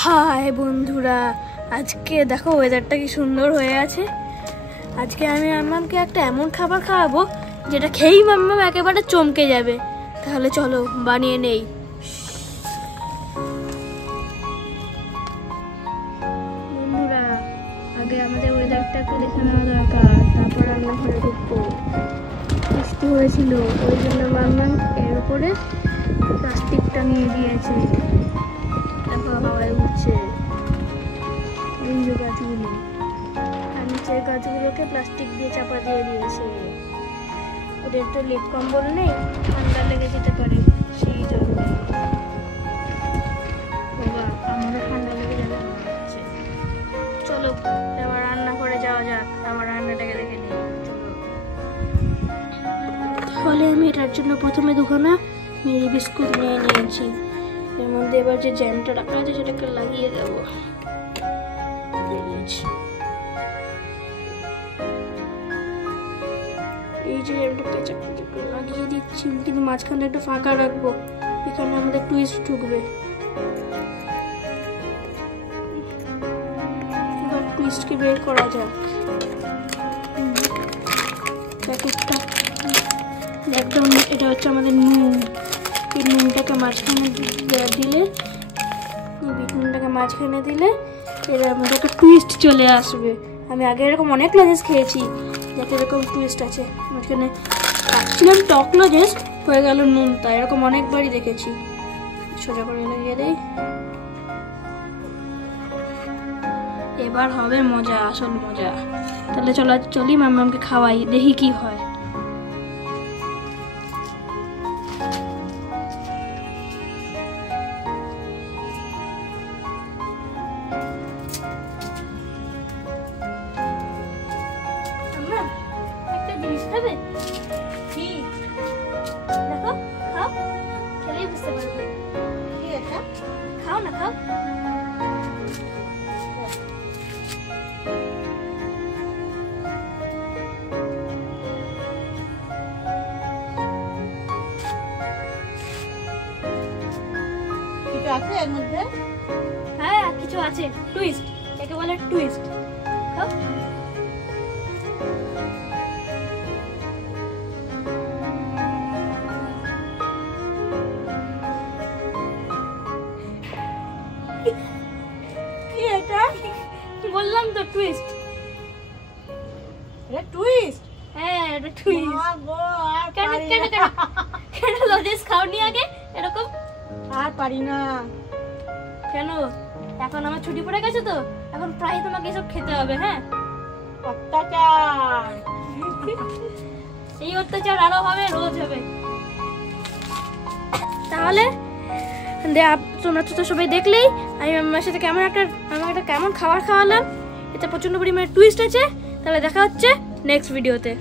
হাই বন্ধুরা, আজকে দেখো ওয়েদারটা কি সুন্দর হয়ে আছে। আজকে আমি মাম্মামকে একটা এমন খাবার খাওয়াবো যেটা খেয়েই মাম্মাম একেবারে চমকে যাবে। তাহলে চলো বানিয়ে নেই। বন্ধুরা, আগে আমাদের ওয়েদারটা একটু দেখে নেওয়া দরকার, তারপর রান্নাঘরে ঢুকবো। বৃষ্টি হয়েছিল, ওই জন্য মাম্মাম এর উপরে প্লাস্টিকটা নিয়ে দিয়েছে। হাওয়ায় উঠছে এই যে গাছগুলো, আর নিচের গাছগুলোকে প্লাস্টিক দিয়ে চাপা দিয়ে দিয়েছে। ওদের তো লেপ কম্বল নেই, ঠান্ডা লেগে যেতে পারে, সেই জন্য। বাবা, আমারও ঠান্ডা লেগে যাবে মনে হচ্ছে। চলো এবার রান্না করে যাওয়া যাক, আমার রান্নাটাকে দেখে নিই। তাহলে আমি এটার জন্য প্রথমে দুখানা মেরি বিস্কুট নিয়ে নিয়েছি। এর মধ্যে এবার যে জ্যামটা রাখা আছে সেটাকে লাগিয়ে দেবো। এই যে জ্যামটা কেচাপটাকে লাগিয়ে দিচ্ছি, কিন্তু মাঝখানে একটু ফাঁকা রাখবো, এখানে আমাদের টুইস্ট ঢুকবে। এবার টুইস্টকে বের করা যাক। প্যাকেটটা একদম, এটা হচ্ছে আমাদের নুন। এই নুনটাকে মাঝখানে দিলে, বিটনুনটাকে মাঝখানে দিলে এর মধ্যে একটা টুইস্ট চলে আসবে। আমি আগে এরকম অনেক লজেস খেয়েছি যাতে এরকম টুইস্ট আছে মাঝখানে। রাখছিলাম টক লজেস, হয়ে গেল নুন, তাই এরকম অনেকবারই দেখেছি। সোজা করে লাগিয়ে দেই, এবার হবে মজা, আসল মজা। তাহলে চলি মাম্মামকে খাওয়াই, দেখি কি হয়। একটা জিনিস খাবে? কি দেখো, খাও, খেলেই বুঝতে পারবে। কি এটা? খাও না, খাও। কিছু আছে এর মধ্যে? হ্যাঁ, কিছু আছে। টুইস্ট, একে বলে টুইস্ট। খাও। কি এটা? বললাম তো টুইস্ট। এটা টুইস্ট? হ্যাঁ, এটা টুইস্ট। মা গো, আর কেন পারি কেন না। কেন লজেস খাওনি আগে এরকম? আর পারি না। কেন? এখন আমার ছুটি পড়ে গেছে তো, এখন প্রায় তোমাকে এসব খেতে হবে। হ্যাঁ, অত্যাচার। এই অত্যাচার আরো হবে, রোজ হবে। তাহলে তোমরা তো সবাই দেখলেই আমি আমার সাথে কেমন খাবার খাওয়ালাম। এতে প্রচন্ড পরিমাণে টুইস্ট আছে। তাহলে দেখা হচ্ছে নেক্সট ভিডিওতে।